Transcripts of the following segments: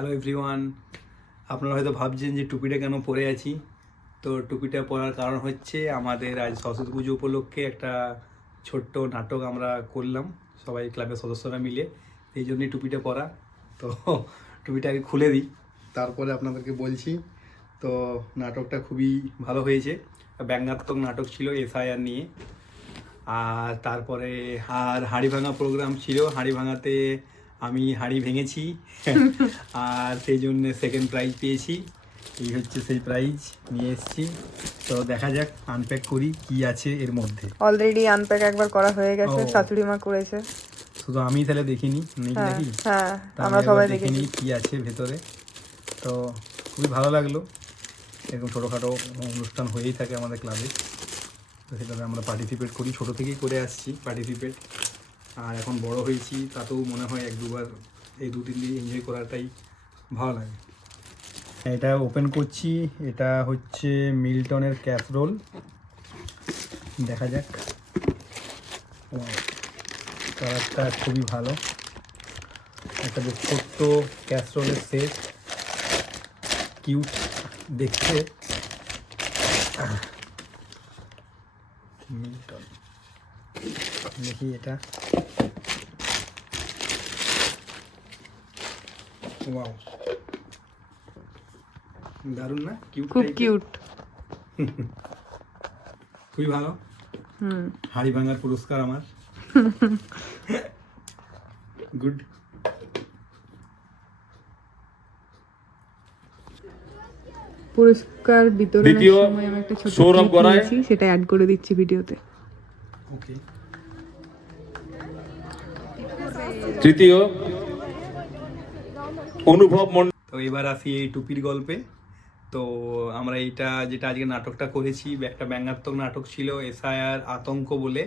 Hello everyone, আপনারা হয়তো ভাবছেন যে টুপিটা কেন পরে আছি। তো টুপিটা পরার কারণ হচ্ছে আমাদের আজ সরস্বতী পুজো উপলক্ষে একটা ছোট্ট নাটক আমরা করলাম সবাই ক্লাবের সদস্যরা মিলে, এই জন্যই টুপিটা পরা। তো টুপিটা আগে খুলে দিই, তারপরে আপনাদেরকে বলছি। তো নাটকটা খুবই ভালো হয়েছে, ব্যঙ্গাত্মক নাটক ছিল এসআইআর নিয়ে। আর তারপরে হাঁড়ি ভাঙা প্রোগ্রাম ছিল, হাঁড়ি ভাঙাতে আমি হাঁড়ি ভেঙেছি আর সেই জন্য সেকেন্ড প্রাইজ পেয়েছি। এই হচ্ছে সেই প্রাইজ নিয়ে এসেছি। তো দেখা যাক, আনপ্যাক করি কি আছে এর মধ্যে। অলরেডি আনপ্যাক একবার করা হয়ে গেছে, শাশুড়ি মা করেছে। শুধু আমি তাহলে দেখিনি নাকি? হ্যাঁ, আমরা সবাই দেখিনি কি আছে ভেতরে। তো খুবই ভালো লাগলো, এরকম ছোটোখাটো অনুষ্ঠান হয়েই থাকে আমাদের ক্লাবে। তো সেটাতে আমরা পার্টিসিপেট করি, ছোটো থেকেই করে আসছি পার্টিসিপেট। আর এখন বড় হয়েছি, তাতেও মনে হয় এক দুবার এই 2-3 দিন এনজয় করাটাই ভালো লাগে। এটা ওপেন করছি, এটা হচ্ছে মিল্টনের ক্যাসরোল। দেখা যাক, কালারটা খুবই ভালো। একটা যে ছোট্ট ক্যাসরোলের সেট, কিউট দেখতে। মিল্টন, দেখি এটা। ওয়াও, দারুণ না? খুব কিউট, খুবই ভালো। হাড়ি ভাঙার পুরস্কার আমার। গুড। পুরস্কার বিতরণের সময় আমি একটা ছোট ক্লিপ নিয়েছি, সেটা অ্যাড করে দিচ্ছি ভিডিওতে। ওকে। তৃতীয় অনুভব। তো এবার আসি এই টুপির গল্পে। তো আমরা এইটা যেটা আজকে নাটকটা করেছি, একটা ব্যঙ্গাত্মক নাটক ছিল এসআইআর আতঙ্ক বলে।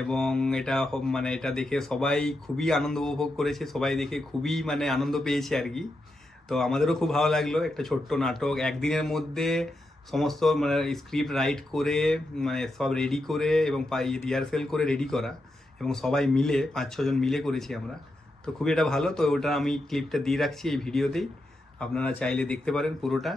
এবং এটা মানে এটা দেখে সবাই খুবই আনন্দ উপভোগ করেছে, সবাই দেখে খুবই মানে আনন্দ পেয়েছে আর কি। তো আমাদেরও খুব ভালো লাগলো, একটা ছোট্ট নাটক একদিনের মধ্যে সমস্ত মানে স্ক্রিপ্ট রাইট করে, মানে সব রেডি করে এবং রিহার্সেল করে রেডি করা, এবং সবাই মিলে 5-6 জন মিলে করেছি আমরা। তো খুবই এটা ভালো। তো ওটা আমি ক্লিপটা দিয়ে রাখছি এই ভিডিওতেই, আপনারা চাইলে দেখতে পারেন পুরোটা।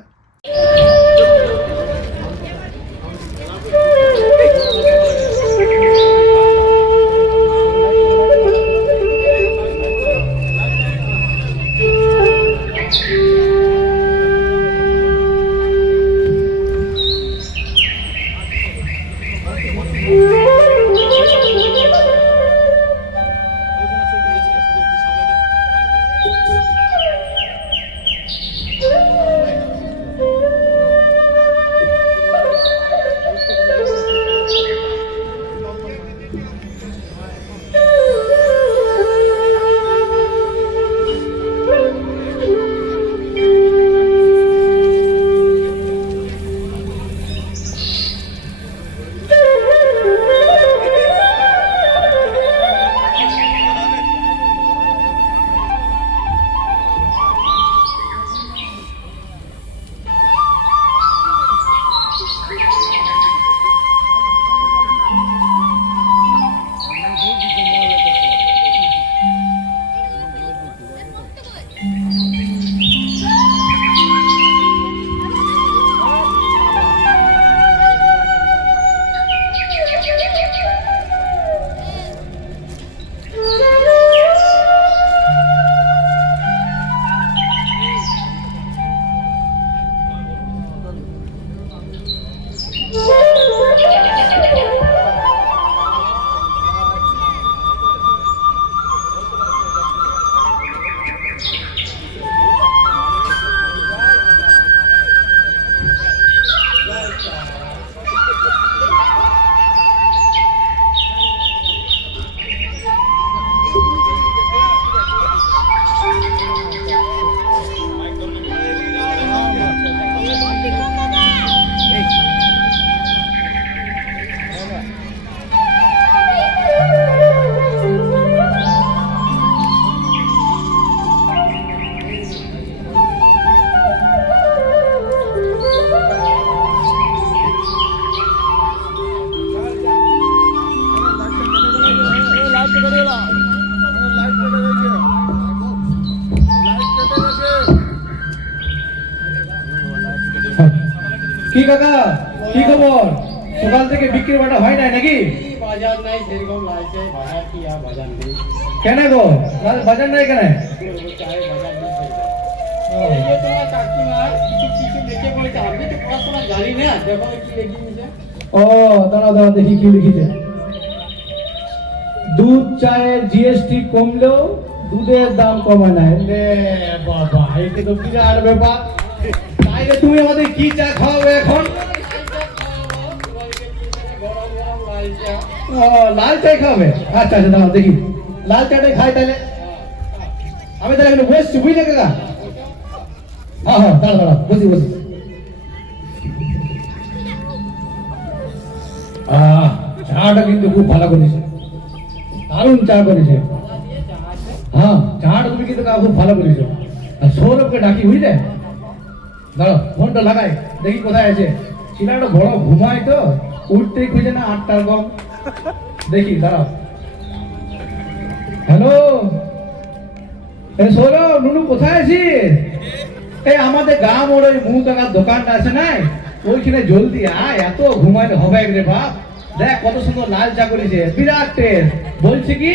কি কাকা কি খবর? সকাল থেকে বিক্রি বাটা হয় নাই নাকি? বাজার নাই সেরকম লাগছে, বাজার কি আর বাজার নেই, কেন গো বাজার নাই কেন? চাই বাজার নেই। এই যে তোমার কাকিমা কিছু কিছু লিখে পড়েছে, আমি তো পড়াশোনা জানি না, দেখো কি লিখে ও দাঁড়া দাঁড়া দেখি কি লিখেছে। দুধ চায়ের জিএসটি কমলেও দুধের দাম কমে নাই। রে বাবা, এটা তো বিরাট ব্যাপার। তাইলে তুমি আমাদের কি চা খাওয়াবে এখন? গরম গরম লাল চা। ও লাল চাই খাবে? আচ্ছা আচ্ছা দাঁড়াও দেখি লাল চাটাই খাই তাহলে। আমি তাহলে এখানে বসছি বুঝলে কাকা? হ্যাঁ হ্যাঁ দাঁড়া দাঁড়া বসি বসি। চাটা কিন্তু খুব ভালো করেছে, দারুণ চা করেছে। হ্যাঁ চাটা তুমি কিন্তু কাকা খুব ভালো করেছো। আর সৌরভকে ডাকি বুঝলে? দাঁড়াও ফোনটা লাগাই দেখি কোথায় আছে। ছেলেটা বড় ঘুমায় তো, উঠতেই খুঁজে না, 8টার কম। দেখি দাঁড়াও। হ্যালো সৌরভ, নুনু কোথায় আছিস? এই আমাদের গ্রাম ওর ওই মুখ কাকার দোকানটা আছে না, ওইখানে জলদি আয়, এত ঘুমাইলে হবে রে বাপ। দেখ কত সুন্দর লাল চা করেছে, বিরাট টেস্ট। বলছে কি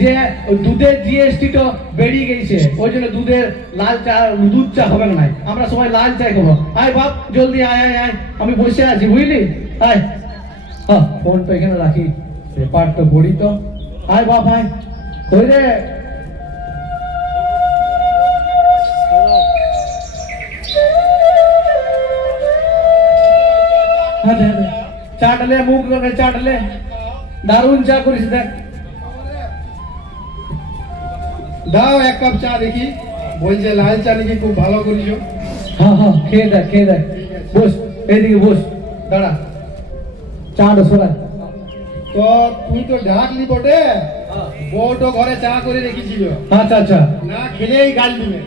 যে ওই দুধের জিএসটি তো বেরিয়ে গেছে, ওই জন্য দুধের লাল চা দুধ চা হবে না, আমরা সবাই লাল চাই খাবো। আয় বাপ জলদি আয় আয় আয়, আমি বসে আছি বুঝলি? আয় হ্যাঁ ফোনটা এখানে রাখি, পেপারটা পড়ি তো। আয় বাপ আয়, কই রে? চা ডালে মুখ করে চা ডালে, দারুণ চা করিস। দেখ দাও এক কাপ চা দেখি, বলছে লাল চা নাকি খুব ভালো করেছো। হ্যাঁ হ্যাঁ খেয়ে দেখ খেয়ে দেখ। বস এইদিকে বস, দাঁড়া চাটা সরা। তো তুই তো ডাকলি বটে, বউ তো ঘরে চা করে রেখেছিল, আচ্ছা আচ্ছা, না খেলেই গাল দিবে।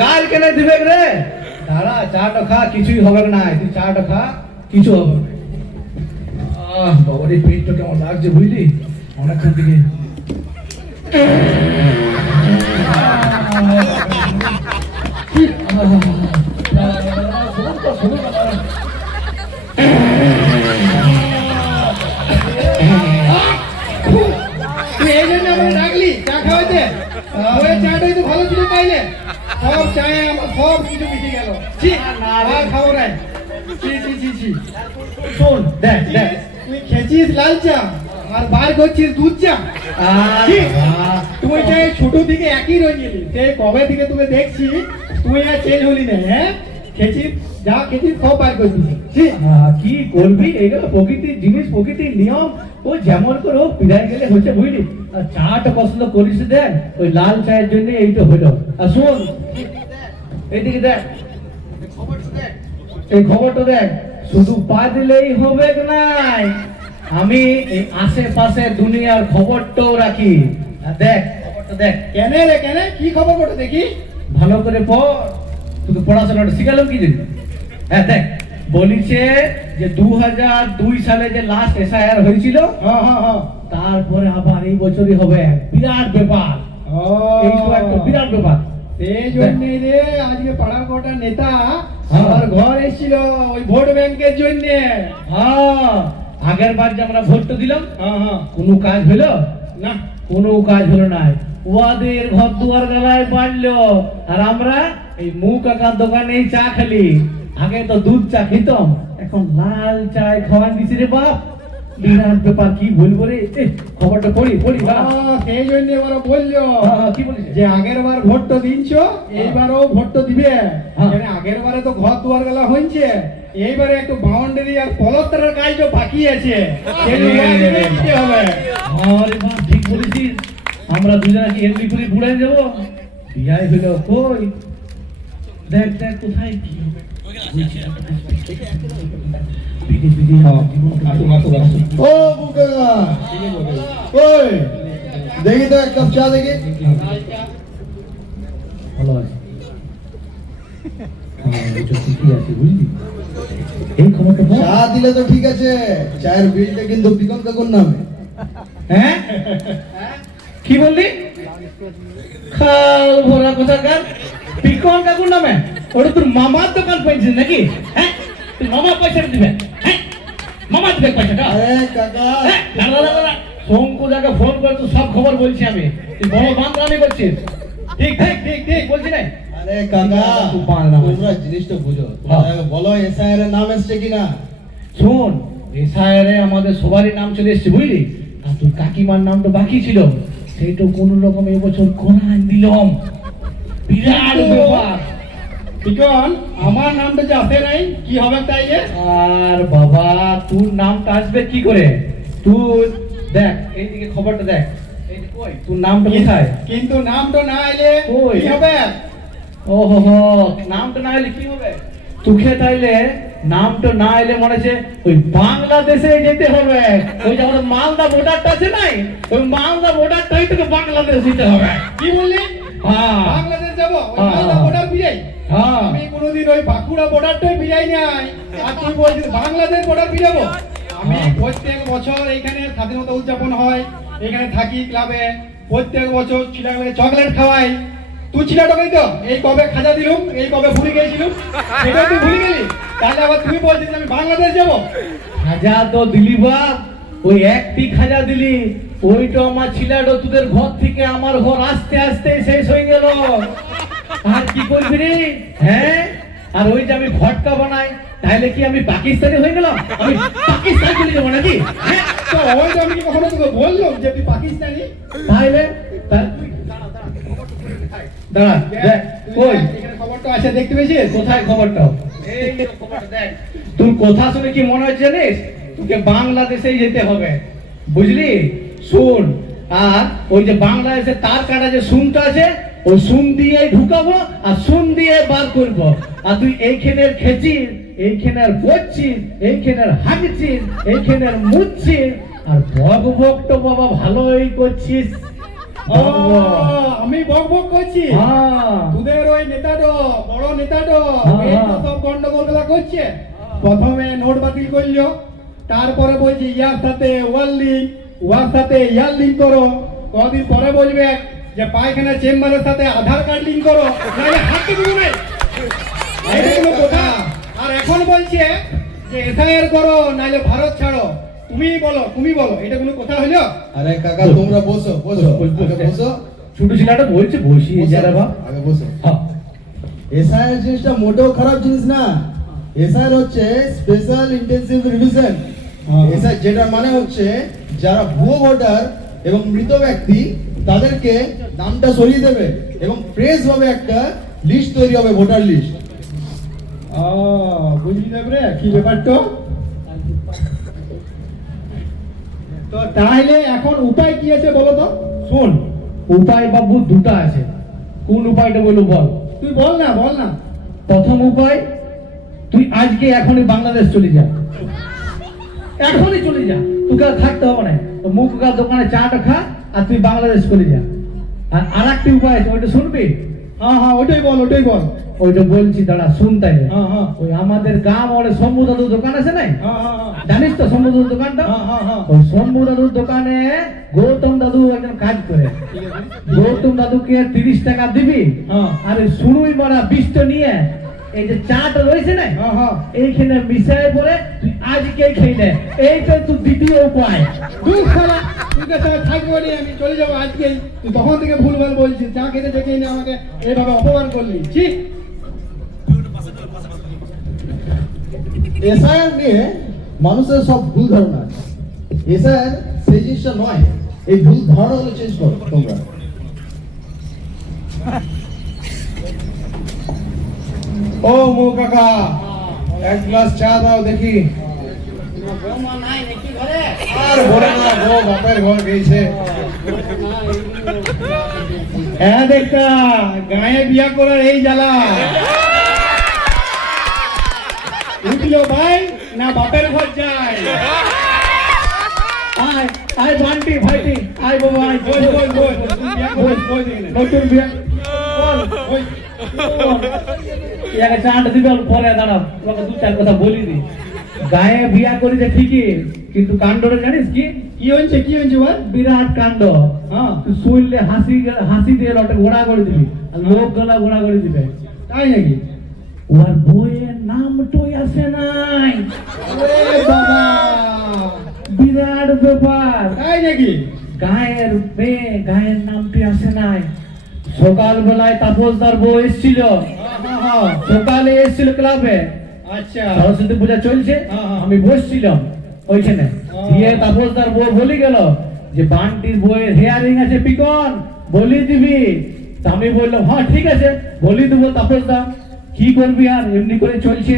গাল কেন দিবে রে? দাঁড়া চাটা খা, কিছুই হবে না, তুই চাটা খা, কিছু হবে না। বাবার এই পেটটা কেমন লাগছে বুঝলি? অনেকক্ষণ থেকে তুই এই জন্য আমাকে ডাকলি চা খাওয়াইতে? ওই চাটাই তো ভালো ছিল পাইলে, সব চায়ে আমার সব কিছু মিশে গেল। ছি, আর খাবো নাই। ছি ছি ছি ছি। শোন দেখ দেখ, তুই খেয়েছিস লাল চা আর বার করছিস দুধ চা। ছি, তুই যে ছোট থেকে একই রয়ে গেলি, সে কবে থেকে তোকে দেখছি, তুই আর চেঞ্জ হলি না। হ্যাঁ খেয়েছিস, যা খেয়েছিস সব বার করে দিছিস। ছি, কি করবি? এগুলো প্রকৃতির জিনিস, প্রকৃতির নিয়ম, ও যেমন করে ও পিড়ায় গেলে হচ্ছে বুঝলি? আর চাটা পছন্দ করিস দেখ, ওই লাল চায়ের জন্য এইটা হলো। আর শোন এইদিকে দেখ, এই খবরটা দেখ, শুধু পা দিলেই হবে নাই, আমি এই আশেপাশে দুনিয়ার খবরটাও রাখি। আর দেখ খবরটা দেখ, কেন রে কেন, কি খবর বটে দেখি? ভালো করে পড়। শুধু পড়াশোনাটা শিখালাম কি জন্য? হ্যাঁ দেখ, বলিছে যে 2002 সালে যে লাস্ট এসআইআর হয়েছিল, হ্যাঁ হ্যাঁ হ্যাঁ। তারপরে আবার এই বছরই হবে। বিরাট ব্যাপার, এই তো একটা বিরাট ব্যাপার। সেই জন্যই রে আজকে পাড়ার কটা নেতা হ্যাঁ। আমার ঘর এসেছিল ওই ভোট ব্যাংকের জন্য। হ্যাঁ আগের বার যে আমরা ভোটটা দিলাম, হ্যাঁ হ্যাঁ। কোনো কাজ হলো না, কোনো কাজ হলো না। ওদের ঘর দুয়ার গলায় বাড়লো, আর আমরা এই মুখ কাকার দোকানে চা খেলি। আগে তো দুধ চা খেতাম, এখন লাল চায় খাওয়ান দিছি রে বাপ। বিরাট ব্যাপার, কি বলবো রে। খবরটা পড়ি পড়ি বাপ। সেই জন্য এবার বললো কি বলিস? যে আগের বার ভোট তো দিনছো, এইবারও ভোট তো দিবে। হ্যাঁ। কেন আগের বারে তো ঘর দুয়ার গলা হয়েছে, এইবারে একটু বাউন্ডারি আর পলস্তরের কাজ তো বাকি আছে, সেগুলো আগে দিতে হবে। আরে বাপ ঠিক বলেছিস, আমরা দুজনে কি এমনি করে বুড়ে যাবো? বিয়াই হলো কই? দেখ দেখ কোথায় কি হবে। ও বুকা, ওই দেখি তো এক কাপ চা দেখি। ভালো আছে। ঠিকই আছে বুঝলি? এই খবরটা বল। চা দিলে তো ঠিক আছে, চায়ের বিলটা কিন্তু বিকল কাকুর নামে। হ্যাঁ কি বললি? খাল ভরা কোথাকার পিকন কাকুর নামে? ওটা তোর মামার দোকান পেয়েছিস নাকি? হ্যাঁ তুই মামা পয়সাটা দিবে, হ্যাঁ মামা দিবে পয়সাটা। আরে কাকা দাঁড়া শঙ্কু দাকে ফোন করে তুই সব খবর বলছি আমি, তুই বড় বাংলামি করছিস। ঠিক ঠিক ঠিক ঠিক বলছি না। আরে কাকা তুই বাংলা তোমরা জিনিসটা বুঝো, তোমরা আগে বলো এসআইআর এর নাম এসছে কিনা। শোন, এসআইআরে আমাদের সবারই নাম চলে এসছে বুঝলি, আর তোর কাকিমার নামটা বাকি ছিল, সেইটা কোন রকম এবছর কোরআন দিলাম, বিরাট ব্যাপার। বিকন আমার নামটা যে আসে নাই, কি হবে তাইলে? আর বাবা তোর নামটা আসবে কি করে? তুই দেখ এইদিকে খবরটা দেখ, এই যে কই তোর নামটা কোথায়? কিন্তু নামটা না এলে ওই। কি হবে? ওহো হো, নামটা না এলে কি হবে? তোকে তাইলে নামটা না এলে মনে হচ্ছে ওই বাংলাদেশে যেতে হবে। ওই যে আমাদের মালদা বর্ডারটা আছে নাই, ওই মালদা বর্ডারটাই তোকে বাংলাদেশ দিতে হবে। কি বললি? হ্যাঁ বাংলাদেশ যাবো? ওই হ্যাঁ, মালদা হ্যাঁ। বর্ডার বিয়াই? হ্যাঁ আমি কোনোদিন ওই বাঁকুড়া বর্ডারটাই বিয়াই নাই, আর তুই বলছিস বাংলাদেশ বর্ডার বিয়াবো? আমি হ্যাঁ। প্রত্যেক বছর এইখানে স্বাধীনতা উদযাপন হয়, এখানে থাকি ক্লাবে, প্রত্যেক বছর ছেলেগুলোকে চকলেট খাওয়াই। তুই ছিলাটা কই তো? এই কবে খাজা দিলুম, এই কবে ভুলে গেছিলুম, সেটা তুই ভুলে গেলি? তাহলে আবার তুই বলছিস আমি বাংলাদেশ যাবো? খাজা তো দিলি বাপ, ওই একটি খাজা দিলি, ওইটা আমার ছিলাটা তোদের ঘর থেকে আমার ঘর আসতে আসতে শেষ হয়ে গেল। আর কি করবি রে? হ্যাঁ, আর ওই যে আমি ভটকা বানাই, তাহলে কি আমি পাকিস্তানি হয়ে গেলাম? আমি পাকিস্তান চলে যাবো নাকি? হ্যাঁ, তো ওইটা আমি কি কখনো তোকে বললাম যে তুই পাকিস্তানি? তাহলে দাঁড়া দেখ কই এখানে খবরটা আছে, দেখতে পেয়েছিস? কোথায় খবরটা? এই যে খবরটা দেখ। তোর কথা শুনে কি মনে হচ্ছে জানিস, তোকে বাংলাদেশেই যেতে হবে, বুঝলি? শুন, আর ওই যে বাংলাদেশে তার কাটা যে সুমটা আছে, ওই সুম দিয়ে ঢুকাবো আর সুম দিয়ে বার করবো। আর তুই এইখানের খেছিস, এইখানের বলছিস, এইখানের হাঁটছিস, এইখানের মুচ্ছিস, আর ভগ ভগ তো বাবা ভালোই করছিস। ও, আমি বক বক করছি? হ্যাঁ তোদের ওই নেতাটো, বড় নেতাটো, হ্যাঁ, এই তো হ্যাঁ। সব গন্ডগোল গুলা করছে। প্রথমে নোট বাতিল করলো, তারপরে বলছি ইয়ার সাথে ওয়ার লিঙ্ক, ওয়ার সাথে ইয়ার লিঙ্ক করো। কদিন পরে বলবে যে পায়খানা চেম্বারের সাথে আধার কার্ড লিঙ্ক করো, নাহলে হাঁটতে দেবো না। এইটা কোনো কথা? আর এখন বলছে যে এসআইআর করো, নাহলে ভারত ছাড়ো। তুমি বলো, এটা কোনো কথা হলো? আরে কাকা তোমরা বসো বসো আগে বসো ছোট ছেলেটা বলছে বসি যারা বাপ। আগে বসো। হ্যাঁ এসআইআর জিনিসটা মোটেও খারাপ জিনিস না। এসআইআর হচ্ছে স্পেশাল ইন্টেনসিভ রিভিশন। এসআইআর যেটা মানে হচ্ছে যারা ভুয়ো ভোটার এবং মৃত ব্যক্তি তাদেরকে নামটা সরিয়ে দেবে এবং ফ্রেশ ভাবে একটা লিস্ট তৈরি হবে, ভোটার লিস্ট। বুঝলি যাবে কি ব্যাপারটা? তো তাহলে এখন উপায় কি আছে বলো তো? শোন, উপায় বাবু দুটা আছে, কোন উপায়টা বলবো বল? তুই বল না। প্রথম উপায়, তুই আজকে এখনই বাংলাদেশ চলে যা, এখনই চলে যা, তোকে আর থাকতে হবে না। মুখ কার দোকানে চাটা খা আর তুই বাংলাদেশ চলে যা। আর আরেকটি উপায় আছে, ওইটা শুনবি? হ্যাঁ ওটাই বল। ওইটা বলছি, দাঁড়া শুন তাইলে। হ্যাঁ। ওই আমাদের গ্রাম ওর শম্ভু দাদুর দোকান আছে নাই, হ্যাঁ। জানিস তো শম্ভু দাদুর দোকানটা? হ্যাঁ। ওই শম্ভু দাদুর দোকানে গৌতম দাদু একজন কাজ করে। গৌতম দাদুকে 30 টাকা দিবি, হ্যাঁ। আরে শুনুই মারা 20টা নিয়ে এই যে চাটা রয়েছে না, হ্যাঁ। এইখানে মিশাই পরে তুই আজকে খেয়ে নে। এইটা তুই দ্বিতীয় উপায়। তুই শালা, তুই তো শালা থাকবো না, আমি চলে যাবো আজকেই। তুই তখন থেকে ভুলভাল বলছিস, চা খেতে দেখেই না আমাকে এইভাবে অপমান করলি। ঠিক এসআইআর নিয়ে মানুষের সব ভুল ধারণা আছে। এসআইআর সেই জিনিসটা নয়, এই ভুল ধারণাগুলো চেঞ্জ করো তোমরা। ও মো কাকা, এক গ্লাস চা দাও দেখি। আর বলে না, গো বাপের ঘর গেছে। হ্যাঁ দেখা, গায়ে বিয়া করার এই জ্বালা। উঠলো ভাই না বাপের ঘর যায়। আয় আয় বান্টি ভাইটি, আয় বাবা আয়। বল, তুই বিয়া করিস, দেখি না। নতুন বিয়া বল। ওই, ইয়াকে চাঁদ দিবে পরে দাঁড়াও, তোকে দু চার কথা বলি দি। গায়ে বিয়া করেছে ঠিকই, কিন্তু কাণ্ডটা জানিস কি? কি হয়েছে বল? বিরাট কাণ্ড। হ্যাঁ, তুই শুনলে হাসি দিয়ে লটে ঘোড়া করে দিবি, আর লোক গলা ঘোড়া করে দিবে। তাই নাকি? ওর বইয়ের নামটাই আসে নাই। ওরে বাবা, বিরাট ব্যাপার। তাই নাকি? গায়ের মেয়ে, গায়ের নামটি আসে নাই। সকালবেলায় তাপসদার বউ এসেছিল, সকালে এসেছিল ক্লাবে, আচ্ছা, সরস্বতী পূজা চলছে, হ্যাঁ। আমি বসছিলাম ওইখানে। দিয়ে তাপসদার বউ বলি গেল যে বান্টির বইয়ের হেয়ারিং আছে পিকন, বলি দিবি? তা আমি বললাম হ্যাঁ ঠিক আছে বলি দেবো। তাপসদা কি করবি আর, এমনি করে চলছে।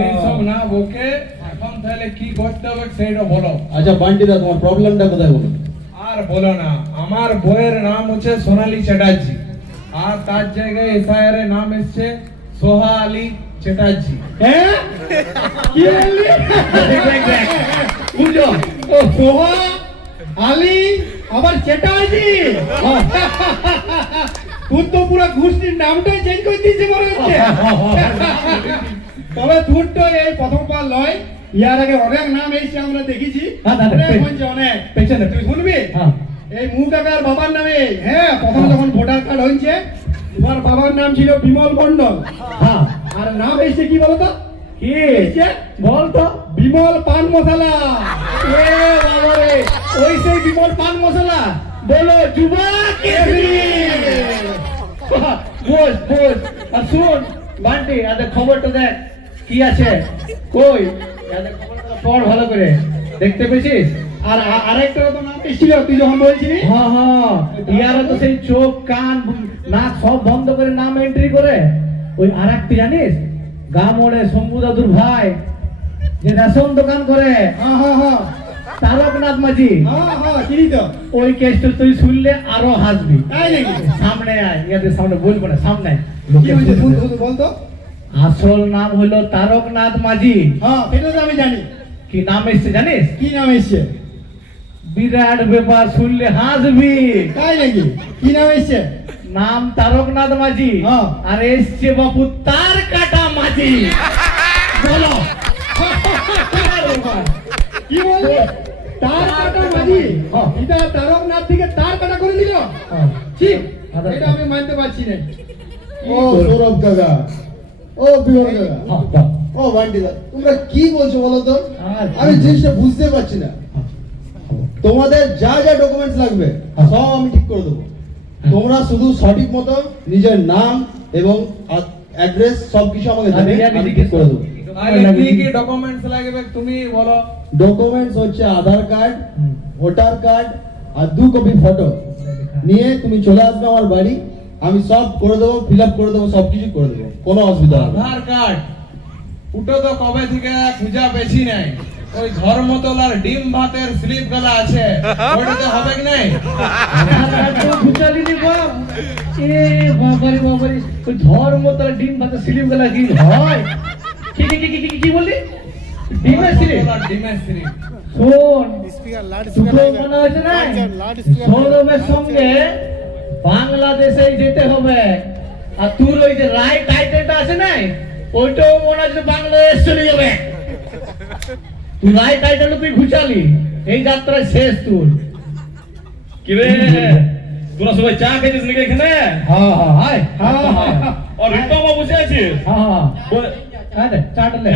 এইসব না বকে, এখন তাহলে কি করতে হবে সেইটা বলো। আচ্ছা বান্টি দা, তোমার প্রবলেমটা কোথায় বলো? আর বলো না, আমার বইয়ের নাম হচ্ছে সোনালী চ্যাটার্জি, আর তার জায়গায় এসআইআর এর নাম এসছে সোহা আলী চ্যাটার্জি। হ্যাঁ কি বললি? বুঝলো? ও সোহা আলী আবার চ্যাটার্জি, তুই তো পুরো গোষ্ঠীর নামটাই চেঞ্জ করে দিয়েছে মনে হচ্ছে। তবে তোর তো এই প্রথমবার লয়, ইয়ার আগে অনেক নাম এসেছে আমরা দেখেছি, হ্যাঁ, দাদা, অনেক হয়েছে অনেক। পেছনে তুই শুনবি হ্যাঁ। এই মু কাকার বাবার নামে, হ্যাঁ প্রথম যখন ভোটার কার্ড হয়েছে তোমার বাবার নাম ছিল বিমল মন্ডল, হ্যাঁ আর নাম এসেছে কি বলতো? কি এসেছে বল তো? বিমল পান মশলা। এ বাবা রে, ওই সেই বিমল পান মশলা। বলো যুবা কেসরি। বস বস। আর শুন বান্টি, আদের খবরটা দেখ কি আছে কই, আদের খবরটা পড় ভালো করে, দেখতে পেয়েছিস? আর আরেকটা তো নাম এসেছিল তুই যখন বলছিলি, হ্যাঁ হ্যাঁ, ইয়ারা তো সেই চোখ কান নাক সব বন্ধ করে নাম এন্ট্রি করে। ওই আরেকটি জানিস, গা মোড়ে শম্ভু দাদুর ভাই যে রেশন দোকান করে, হ্যাঁ হ্যাঁ হ্যাঁ তারকনাথ মাঝি, হ্যাঁ হ্যাঁ চিনি তো। ওই কেসটা তুই শুনলে আরো হাসবি। তাই নাকি? সামনে আয়, ইয়াদের সামনে বলবো না, সামনে আয়। কি হয়েছে শুন শুন বলতো। আসল নাম হলো তারকনাথ মাঝি। হ্যাঁ এটা তো আমি জানি। কি নাম এসছে জানিস? কি নাম এসছে? বিরাট ব্যাপার, শুনলে হাসবি। তাই নাকি? কি নাম এসছে? নাম তারকনাথ মাঝি, হ্যাঁ। আর এসছে বাপু তার কাটা মাঝি। বলো কি বললি? তার কাটা মাঝি? হ্যাঁ। এটা তারকনাথ থেকে তার কাটা করে দিল? ঠিক, এটা আমি মানতে পারছি না। ও সৌরভ কাকা, ও বিমল কাকা, ও বান্টি দা, তোমরা কি বলছো বলো তো? আর কি আমি জিনিসটা বুঝতে পারছি না। তোমাদের যা যা ডকুমেন্টস লাগবে সব আমি ঠিক করে দেবো। তোমরা শুধু সঠিক মতো নিজের নাম এবং অ্যাড্রেস সবকিছু আমাকে দেবে, আমি ঠিক করে দেবো। তাহলে কি কি ডকুমেন্টস লাগবে তুমি বলো। ডকুমেন্টস হচ্ছে আধার কার্ড, ভোটার কার্ড আর 2 কপি ফটো নিয়ে তুমি চলে আসবে আমার বাড়ি, আমি সব করে দেবো, ফিল আপ করে দেবো, সবকিছু করে দেবো, কোনো অসুবিধা হবে না। আধার কার্ড উটো তো কবে থেকে খুঁজা পেছি নাই, ওই ধর্মতলার ডিম ভাতের স্লিপ গুলা আছে, ওইটাতে হবে কি নাই? ঘুচালি নি বাপ। এ বাবারে বাবারে, ওই ধর্মতলা ডিম ভাতে সিলিম গলা কি হয়? কি কি কি কি কি বললি? ডিমের সিলিম? ধর্মতলার ডিমের স্লিপ। শোন, দুটো মনে হচ্ছে না, সৌরভের সঙ্গে বাংলাদেশে যেতে হবে। আর তোর ওই যে রাইট টাইটেলটা আছে না, ওইটাও মনে হচ্ছে বাংলাদেশ চলে যাবে। তুই রাইট টাইটেলটা তুই ঘুচালি, এই যাত্রায় শেষ তোর। কি রে, তোরা সবাই চা খেয়েছিস নাকি এখানে? হ্যাঁ হ্যাঁ হাই হ্যাঁ হ্যাঁ আর রিতমা বসে আছিস? হ্যাঁ বলে- হ্যাঁ দে চাটা লে।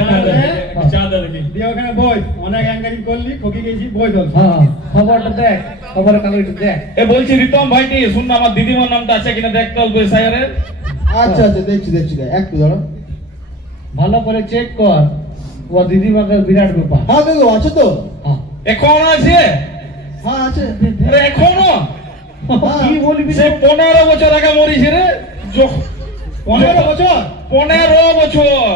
চা দে দেখি। দিয়ে ওখানে বই, অনেক অ্যাঙ্গারিং করলি, খকি গেছি, বই দল। হ্যাঁ খবরটা দেখ, খবরের কাগজটা দেখ। এ বলছি রিতম ভাইটি, শুন না আমার দিদিমার নামটা আছে কিনা দেখতে অল্প এসআইআর। আচ্ছা আচ্ছা, দেখছি দেখছি, একটু দাঁড়াও। ভালো করে চেক কর, ও দিদিমাকে বিরাট ব্যাপার। হ্যাঁ কাকু আছে তো? হ্যাঁ এখন আছে? হ্যাঁ আছে। আরে এখনো? কি বলবি সে 15 বছর আগে মরিছে রে। 15 বছর? 15 বছর।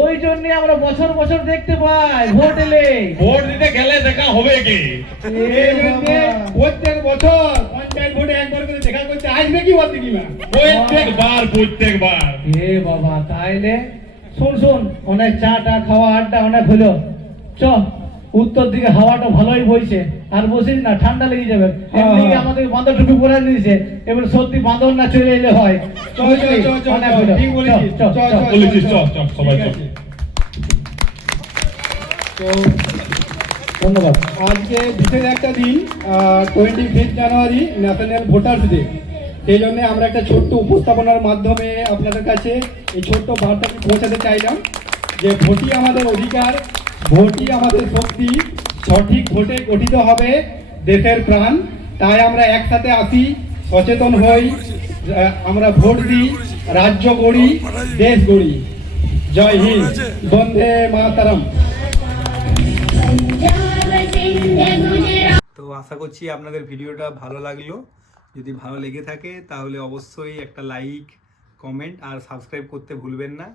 ওই জন্য আমরা বছর বছর দেখতে পাই ভোট এলে। ভোট দিতে গেলে দেখা হবে কি? এই জন্যে প্রত্যেক বছর পঞ্চায়েত ভোটে একবার করে দেখা করতে আসবে কি বলতে কি না? প্রত্যেকবার। এ বাবা, তাইলে শুন শুন, অনেক চা টা খাওয়া আড্ডা অনেক হলো, চ উত্তর দিকে হাওয়াটা ভালোই বইছে, আর বসিস না, ঠান্ডা লেগে যাবে। এমনি আমাদের বাঁধর টুপি পরে দিয়েছে, এবার সত্যি বাঁধর না চলে এলে হয়। চল চল চল চল অনেক চল, হলো। ঠিক বলেছিস, চল, চল চল, চল বলেছিস, চল, চল, সবাই ঠিক চল। আছে। তো ধন্যবাদ। আজকে বিশেষ একটা দিন, 25 জানুয়ারি ন্যাশনাল ভোটার্স ডে। সেই জন্য আমরা একটা ছোট্ট উপস্থাপনার মাধ্যমে আপনাদের কাছে এই ছোট্ট বার্তাটি পৌঁছাতে চাইলাম যে ভোটই আমাদের অধিকার, ভোটই আমাদের শক্তি, সঠিক ভোটে গঠিত হবে দেশের প্রাণ। তাই আমরা একসাথে আসি, সচেতন হই, আমরা ভোট দিই, রাজ্য গড়ি, দেশ গড়ি। জয় হিন্দ, বন্দে মাতরম। তো আশা করছি আপনাদের ভিডিওটা ভালো লাগলো। যদি ভালো লেগে থাকে তাহলে অবশ্যই একটা লাইক, কমেন্ট আর সাবস্ক্রাইব করতে ভুলবেন না।